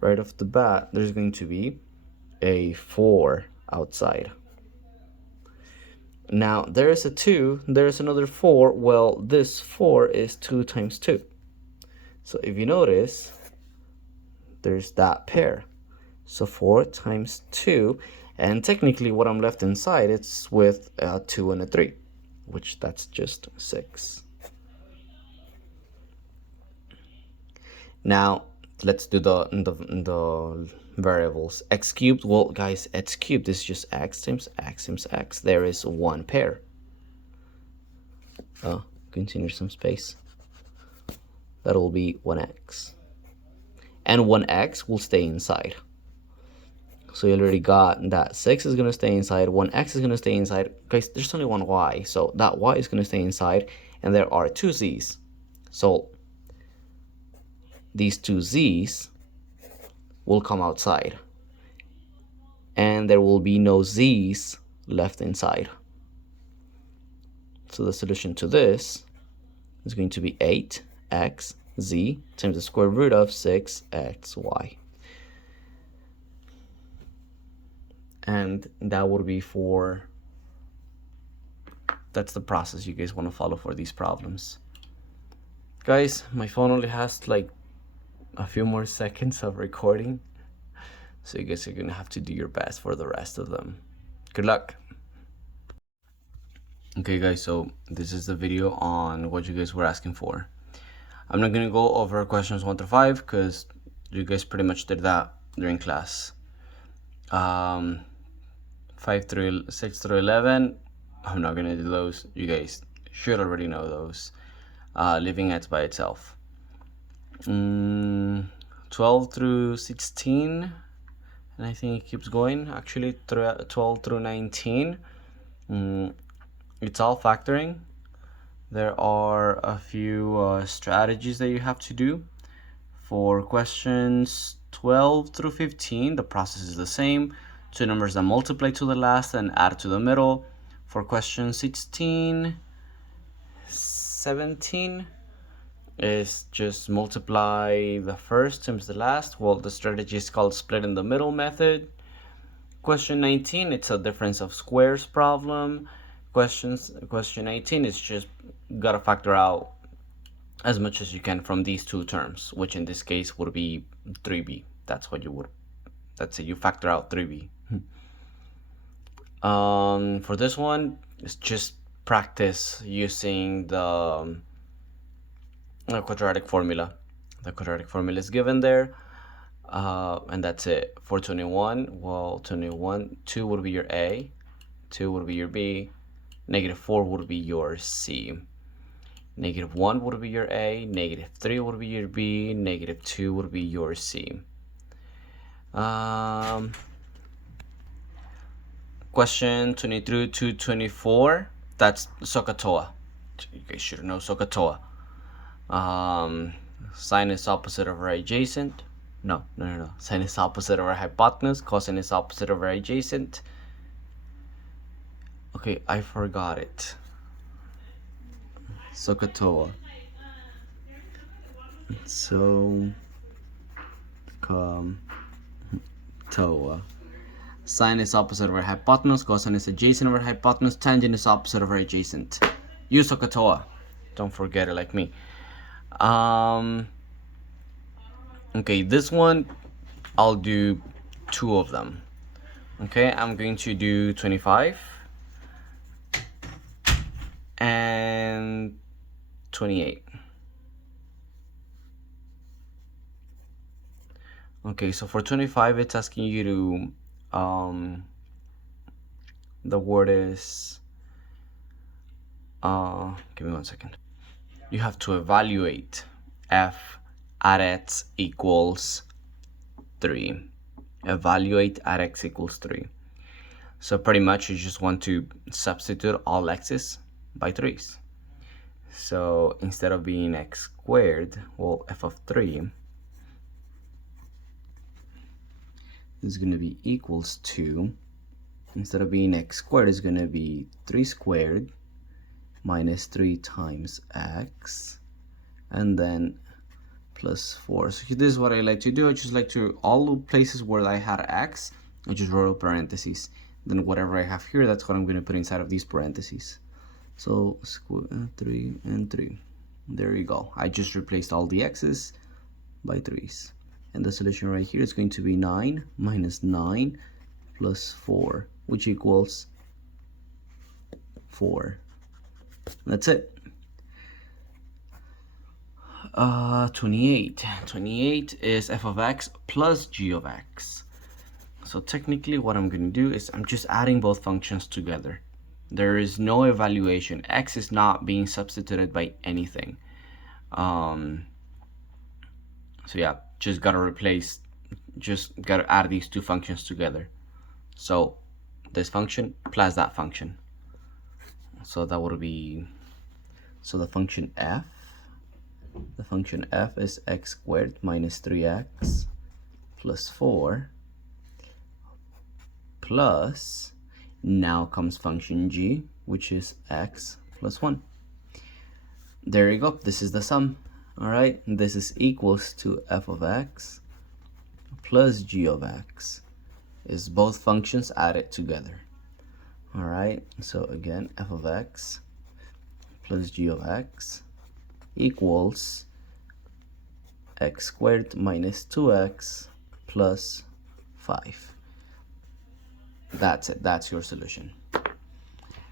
right off the bat, there's going to be a 4 outside. Now, there's a 2, there's another 4. Well, this 4 is 2 times 2. So if you notice, there's that pair. So 4 times 2, and technically what I'm left inside, it's with a 2 and a 3, which that's just 6. Now, let's do the variables. X cubed, well, guys, x cubed is just x times x times x. There is one pair. Continue some space. That'll be 1x. And 1x will stay inside. So you already got that 6 is going to stay inside, 1x is going to stay inside. Guys, there's only one y, so that y is going to stay inside, and there are two z's. So these two z's will come outside, and there will be no z's left inside. So the solution to this is going to be 8xz times the square root of 6xy. And that would be that's the process you guys want to follow for these problems. Guys, my phone only has like a few more seconds of recording, so you guys are gonna have to do your best for the rest of them. Good luck. Okay guys, so this is the video on what you guys were asking for. I'm not gonna go over questions 1 through 5 because you guys pretty much did that during class. 6 through 11, I'm not gonna do those. You guys should already know those. Leaving x by itself. 12 through 16, and I think it keeps going. Actually, 12 through 19, it's all factoring. There are a few strategies that you have to do. For questions 12 through 15, the process is the same. Two numbers that multiply to the last and add to the middle. For question 16, 17 is just multiply the first times the last. Well, the strategy is called split in the middle method. Question 19, it's a difference of squares problem. Question 18 is just gotta factor out as much as you can from these two terms, which in this case would be 3b. That's it, you factor out 3b. For this one, it's just practice using the quadratic formula. The quadratic formula is given there, and that's it. For 21, well, 2 would be your A, 2 would be your B, -4 would be your C, -1 would be your A, -3 would be your B, -2 would be your C. Question 23 to 24, that's SOHCAHTOA. You guys should know SOHCAHTOA. Sine is opposite of our adjacent. No. Sine is opposite of our hypotenuse. Cosine is opposite of our adjacent. Okay, I forgot it. SOHCAHTOA. SOHCAHTOA. Sine is opposite of our hypotenuse, cosine is adjacent of our hypotenuse, tangent is opposite of our adjacent. Use SOHCAHTOA. Don't forget it like me. Okay, this one, I'll do 2 of them. Okay, I'm going to do 25 and 28. Okay, so for 25, it's asking you to the word is give me 1 second. You have to evaluate f at x equals 3. Evaluate at x equals 3. So pretty much you just want to substitute all x's by 3's. So instead of being x squared, well, f of 3 is going to be equals to, instead of being x squared, is going to be 3 squared minus 3 times x, and then plus 4. So this is what I like to do. I just like to, all the places where I had x, I just wrote parentheses. Then whatever I have here, that's what I'm going to put inside of these parentheses. So 3 and 3. There you go. I just replaced all the x's by 3's. And the solution right here is going to be 9 minus 9 plus 4, which equals 4. That's it. 28. 28 is f of x plus g of x. So technically what I'm going to do is I'm just adding both functions together. There is no evaluation. X is not being substituted by anything. So yeah, just gotta add these two functions together. So this function plus that function. So that would be, so the function f is x squared minus 3x plus 4 plus, now comes function g, which is x plus 1. There you go. This is the sum. All right, this is equals to f of x plus g of x, is both functions added together. All right, so again, f of x plus g of x equals x squared minus 2x plus 5. That's it. That's your solution.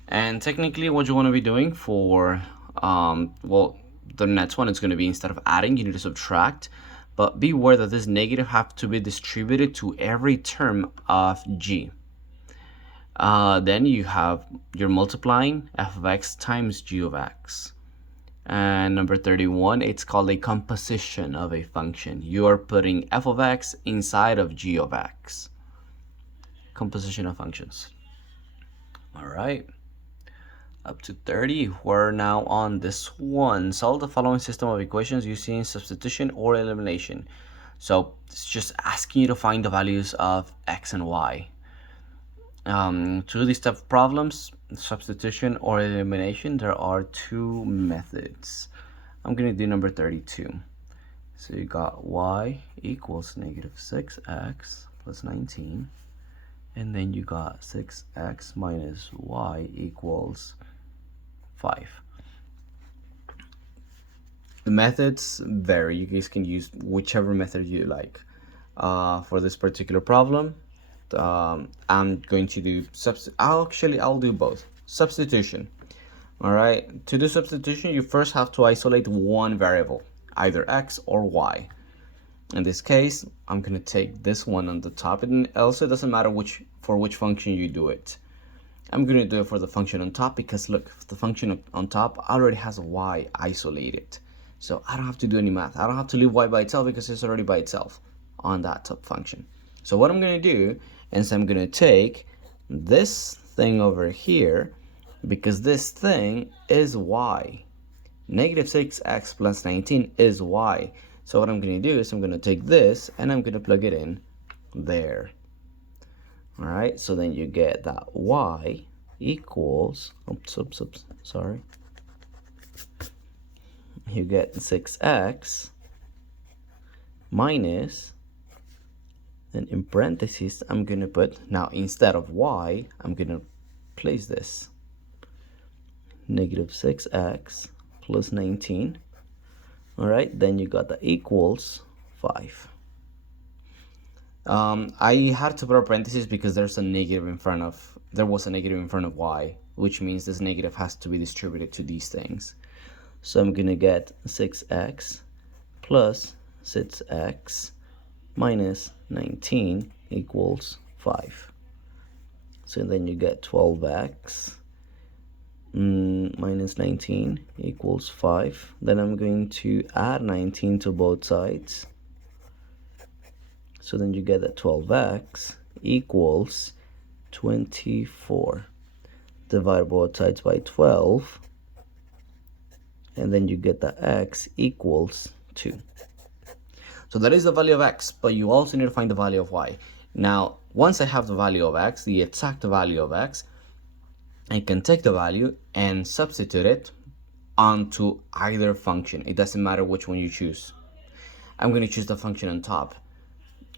And technically what you want to be doing for well, the next one is going to be, instead of adding, you need to subtract, but be aware that this negative have to be distributed to every term of g. Then you have, you're multiplying f of x times g of x. And number 31, it's called a composition of a function. You are putting f of x inside of g of x. Composition of functions. All right. Up to 30, we're now on this one. Solve the following system of equations using substitution or elimination. So it's just asking you to find the values of x and y. To do these type of problems, substitution or elimination, there are two methods. I'm going to do number 32. So you got y equals negative 6x plus 19. And then you got 6x minus y equals 5. The methods vary. You guys can use whichever method you like. For this particular problem, I'm going to do I'll do both. Substitution. All right. To do substitution, you first have to isolate one variable, either x or y. In this case, I'm going to take this one on the top, and also it doesn't matter for which function you do it. I'm going to do it for the function on top because look, the function on top already has a y isolated. So I don't have to do any math. I don't have to leave y by itself because it's already by itself on that top function. So what I'm going to do is I'm going to take this thing over here, because this thing is y. Negative 6x plus 19 is y. So what I'm going to do is I'm going to take this and I'm going to plug it in there. All right, so then you get that y equals, sorry. You get 6x minus, and in parentheses, I'm going to put, now instead of y, I'm going to place this. Negative 6x plus 19. All right, then you got the equals 5. I had to put a parenthesis because there was a negative in front of y, which means this negative has to be distributed to these things. So I'm gonna get 6x plus 6x minus 19 equals 5. So then you get 12x minus 19 equals 5. Then I'm going to add 19 to both sides. So then you get that 12x equals 24. Divide both sides by 12. And then you get that x equals 2. So that is the value of x, but you also need to find the value of y. Now, once I have the value of x, the exact value of x, I can take the value and substitute it onto either function. It doesn't matter which one you choose. I'm going to choose the function on top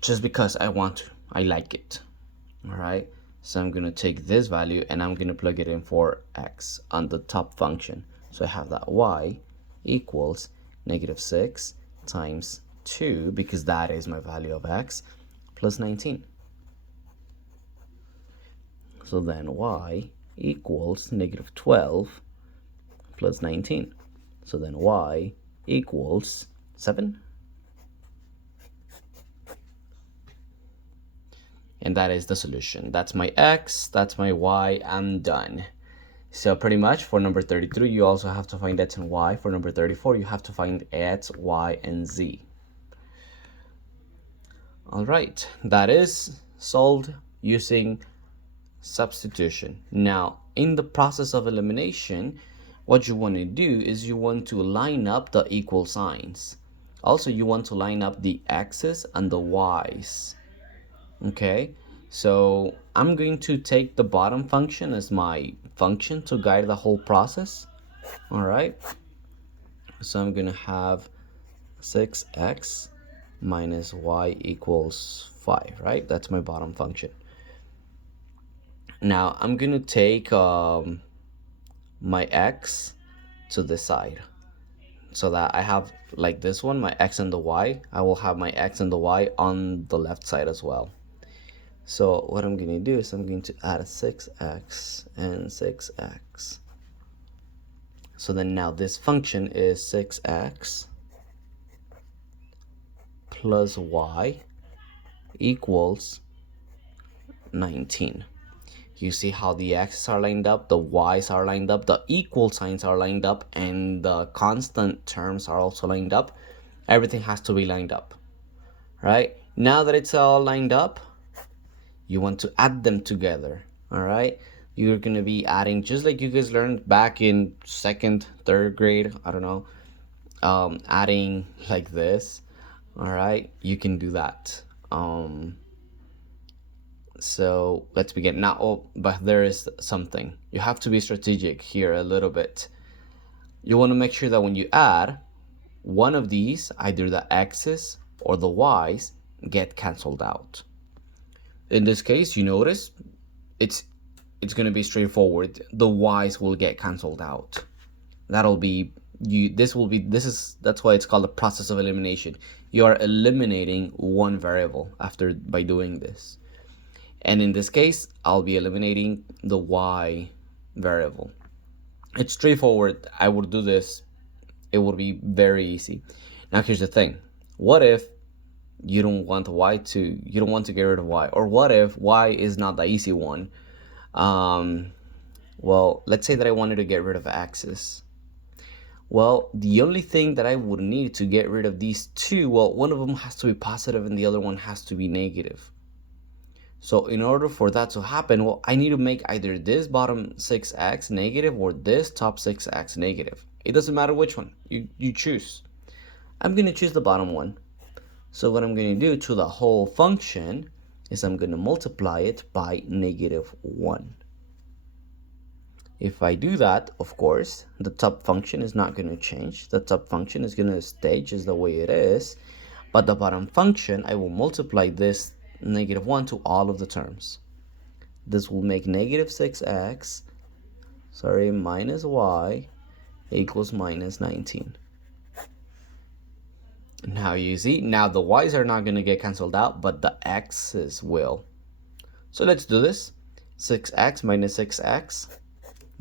just because I want to. I like it. All right. So I'm going to take this value and I'm going to plug it in for x on the top function. So I have that y equals -6 times 2, because that is my value of x, plus 19. So then y equals -12 plus 19. So then y equals 7. And that is the solution. That's my x, that's my y, I'm done. So pretty much for number 33, you also have to find x and y. For number 34, you have to find x, y, and z. All right, that is solved using substitution. Now, in the process of elimination, what you want to do is you want to line up the equal signs. Also, you want to line up the x's and the y's. Okay, so I'm going to take the bottom function as my function to guide the whole process. All right, so I'm gonna have 6x minus y equals 5, right? That's my bottom function. Now I'm gonna take my x to the side, so that I have like this one, my x and the y. I will have my x and the y on the left side as well. So what I'm going to do is I'm going to add 6x and 6x. So then now this function is 6x plus y equals 19. You see how the x's are lined up, the y's are lined up, the equal signs are lined up, and the constant terms are also lined up. Everything has to be lined up, right? Now that it's all lined up, you want to add them together. All right, you're gonna be adding just like you guys learned back in second, third grade, I don't know, adding like this. All right, you can do that. So let's begin now. Oh, but there is something you have to be strategic here a little bit. You want to make sure that when you add, one of these, either the x's or the y's, get canceled out. In this case, you notice it's going to be straightforward. The y's will get canceled out. That'll be you. That's why it's called the process of elimination. You are eliminating one variable by doing this. And in this case, I'll be eliminating the y variable. It's straightforward. I would do this. It would be very easy. Now here's the thing. What if you don't want to get rid of y, or what if y is not the easy one? Well, let's say that I wanted to get rid of x's. Well, the only thing that I would need to get rid of these two, well, one of them has to be positive and the other one has to be negative. So in order for that to happen, well, I need to make either this bottom 6x negative or this top 6x negative. It doesn't matter which one you choose. I'm going to choose the bottom one. So what I'm going to do to the whole function is I'm going to multiply it by -1. If I do that, of course, the top function is not going to change. The top function is going to stay just the way it is. But the bottom function, I will multiply this -1 to all of the terms. This will make -6x, minus y equals -19. Now you see, now the y's are not going to get canceled out, but the x's will. So let's do this. 6x minus 6x,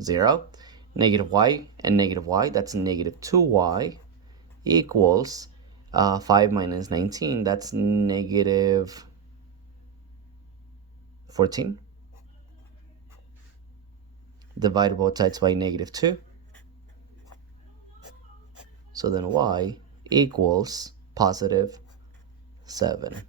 0. Negative y and negative y, that's -2y, equals 5 minus 19, that's -14. Divide both sides by -2. So then y equals +7.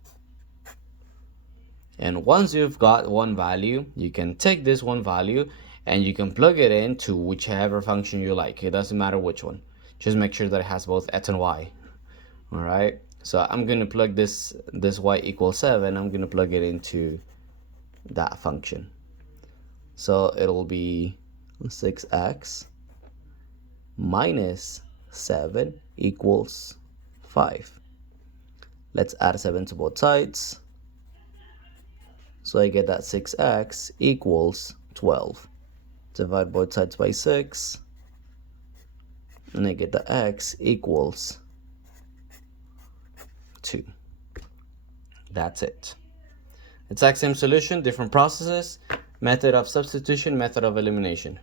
And once you've got one value, you can take this one value and you can plug it into whichever function you like. It doesn't matter which one. Just make sure that it has both x and y. All right. So I'm going to plug this y equals 7. I'm going to plug it into that function. So it'll be 6x minus 7 equals 5. Let's add 7 to both sides. So I get that 6x equals 12. Divide both sides by 6. And I get the x equals 2. That's it. Exact same solution, different processes. Method of substitution, method of elimination.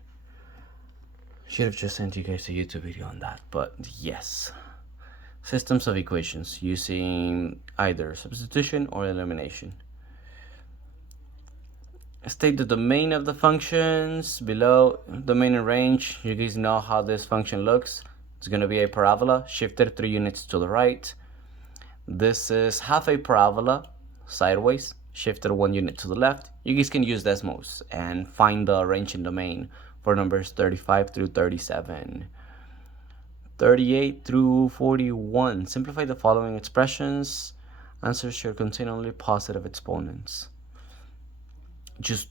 Should have just sent you guys a YouTube video on that, but yes. Systems of equations using either substitution or elimination. State the domain of the functions below. Domain and range, you guys know how this function looks. It's going to be a parabola shifted 3 units to the right. This is half a parabola sideways, shifted 1 unit to the left. You guys can use Desmos and find the range and domain for numbers 35 through 37. 38 through 41. Simplify the following expressions. Answers should contain only positive exponents. Just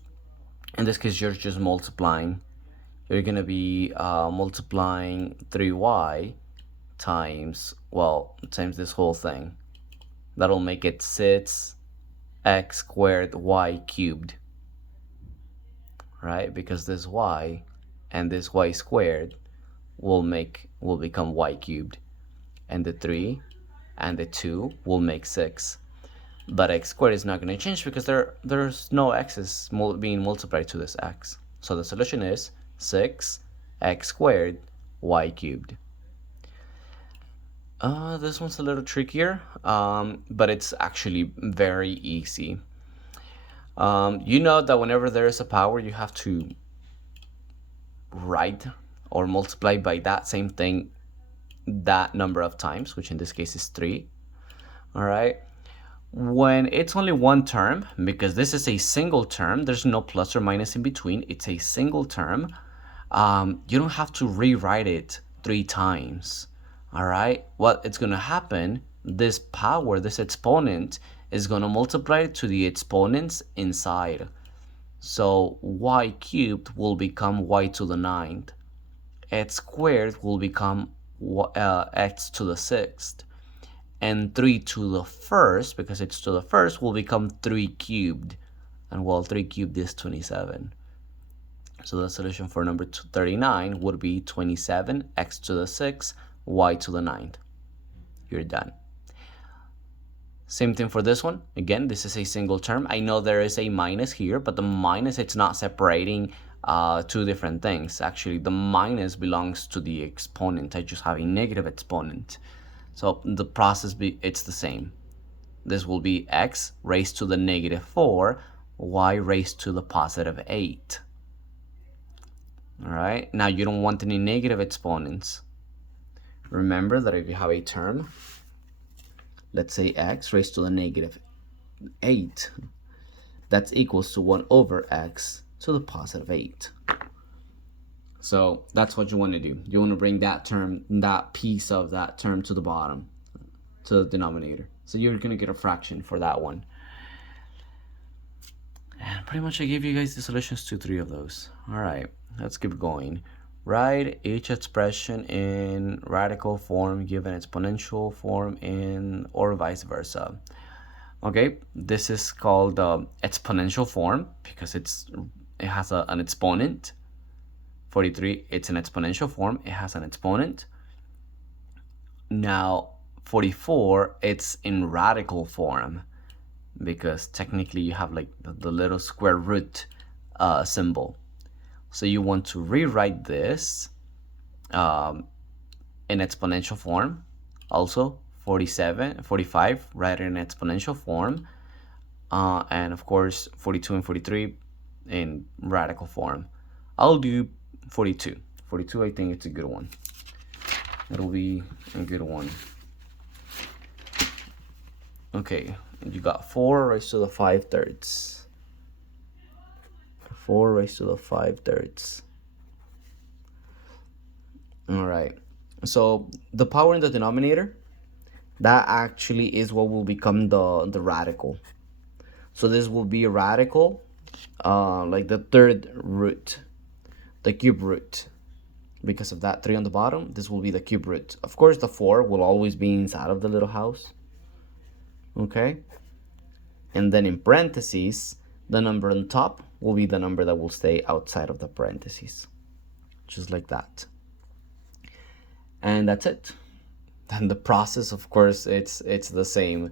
in this case, you're just multiplying. You're gonna be multiplying 3y times this whole thing. That'll make it 6x squared y cubed, right? Because this y and this y squared will become y cubed, and the 3 and the 2 will make 6. But x squared is not going to change because there's no x's being multiplied to this x. So the solution is 6x squared y cubed. This one's a little trickier, but it's actually very easy. You know that whenever there is a power, you have to write or multiply by that same thing that number of times, which in this case is 3. All right. When it's only one term, because this is a single term, there's no plus or minus in between, it's a single term, you don't have to rewrite it 3 times. All right, what it's going to happen, this power, this exponent, is going to multiply to the exponents inside. So y cubed will become y to the 9th. X squared will become x to the 6th. And 3 to the 1st, because it's to the 1st, will become 3 cubed. And 3 cubed is 27. So the solution for number 39 would be 27, x to the 6th, y to the 9th. You're done. Same thing for this one. Again, this is a single term. I know there is a minus here, but the minus, it's not separating 2 different things. Actually, the minus belongs to the exponent. I just have a negative exponent. So the process, it's the same. This will be x raised to the negative 4, y raised to the positive 8. All right, now you don't want any negative exponents. Remember that if you have a term, let's say x raised to the negative 8, that's equals to 1 over x to the positive 8. So that's what you want to do. You want to bring that term, that piece of that term to the bottom, to the denominator. So you're going to get a fraction for that one. And pretty much I gave you guys the solutions to 3 of those. All right, let's keep going. Write each expression in radical form given exponential form or vice versa. Okay, this is called exponential form because it has an exponent. 43, it's an exponential form. It has an exponent. Now, 44, it's in radical form because technically you have like the little square root symbol. So you want to rewrite this in exponential form. Also, 45, write it in exponential form. And of course, 42 and 43 in radical form. I'll do 42. 42, I think it's a good one. It'll be a good one. Okay, you got 4 raised to the 5/3. 4 raised to the 5/3. All right. So the power in the denominator, that actually is what will become the radical. So this will be a radical, like the 3rd root, the cube root. Because of that 3 on the bottom, this will be the cube root. Of course, the 4 will always be inside of the little house. okay? And then in parentheses, the number on top will be the number that will stay outside of the parentheses, just like that. And that's it. Then the process, of course, it's the same.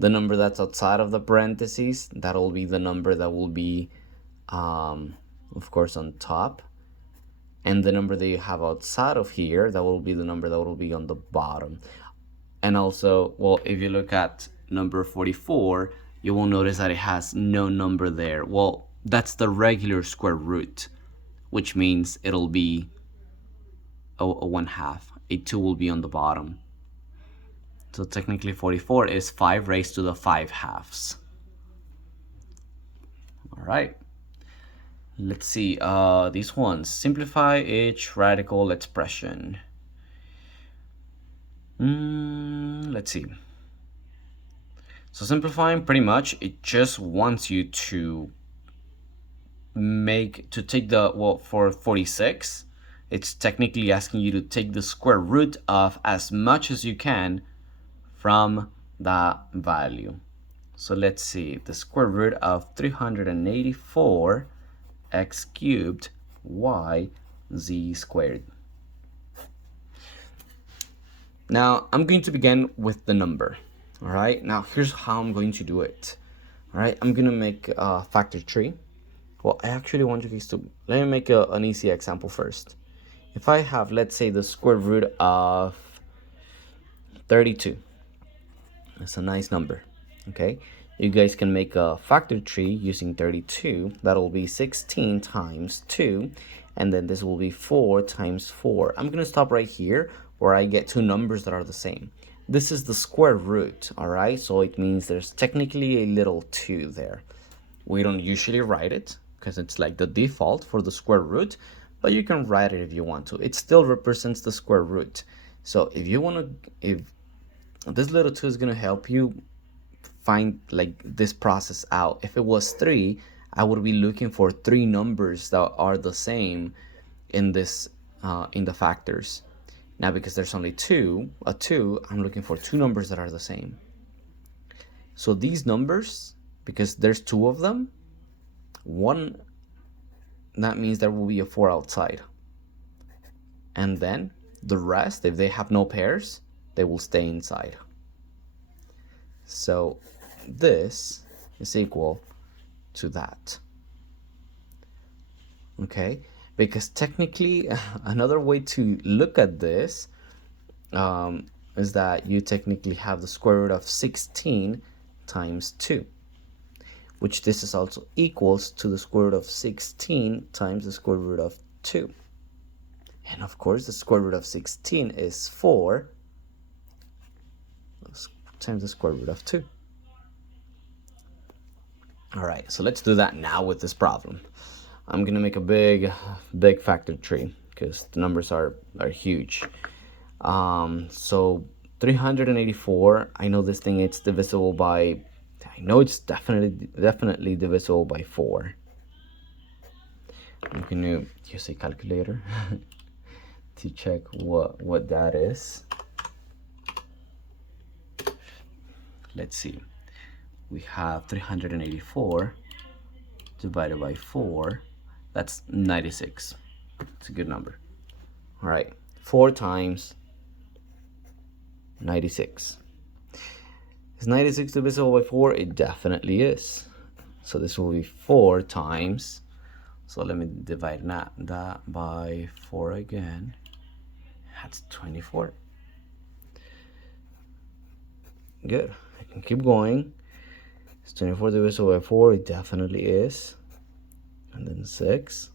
The number that's outside of the parentheses, that'll be the number that will be, of course, on top. And the number that you have outside of here, that will be the number that will be on the bottom. And also, well, if you look at number 44, you will notice that it has no number there. Well, that's the regular square root, which means it'll be a 1/2. A 2 will be on the bottom. So technically 44 is 5 raised to the 5/2. All right. Let's see, these ones. Simplify each radical expression. Let's see. So simplifying, pretty much, it just wants you to take the, well, for 46, it's technically asking you to take the square root of as much as you can from that value. So let's see, the square root of 384 x cubed y z squared. Now I'm going to begin with the number. All right, now here's how I'm going to do it. All right, I'm gonna make a factor tree. Well, I actually want you guys to, let me make an easy example first. If I have, let's say, the square root of 32, that's a nice number, okay? You guys can make a factor tree using 32. That'll be 16 times 2, and then this will be 4 times 4. I'm gonna stop right here where I get two numbers that are the same. This is the square root, all right? So it means there's technically a little 2 there. We don't usually write it because it's like the default for the square root, but you can write it if you want to. It still represents the square root. So if you want to, if this little 2 is going to help you find like this process out. If it was 3, I would be looking for 3 numbers that are the same in this in the factors. Now because there's only 2, I'm looking for 2 numbers that are the same. So these numbers, because there's 2 of them, one, that means there will be a 4 outside. And then the rest, if they have no pairs, they will stay inside. So this is equal to that. Okay, because technically another way to look at this is that you technically have the square root of 16 times 2, which this is also equals to the square root of 16 times the square root of 2. And of course the square root of 16 is 4 times the square root of 2. All right, so let's do that now with this problem. I'm gonna make a big factor tree because the numbers are huge. So 384, I know this thing, it's divisible by, I know it's definitely divisible by 4. I'm gonna use a calculator to check what that is. Let's see, we have 384 divided by 4, that's 96. It's a good number. All right, 4 times 96. Is 96 divisible by 4? It definitely is. So this will be 4 times, so let me divide that by 4 again. That's 24. Good, I can keep going. Is 24 divisible by 4? It definitely is. And then 6.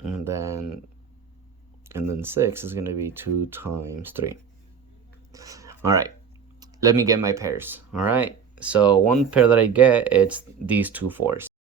And then 6 is going to be 2 times 3. All right, let me get my pairs. All right, so one pair that I get, it's these two 4s.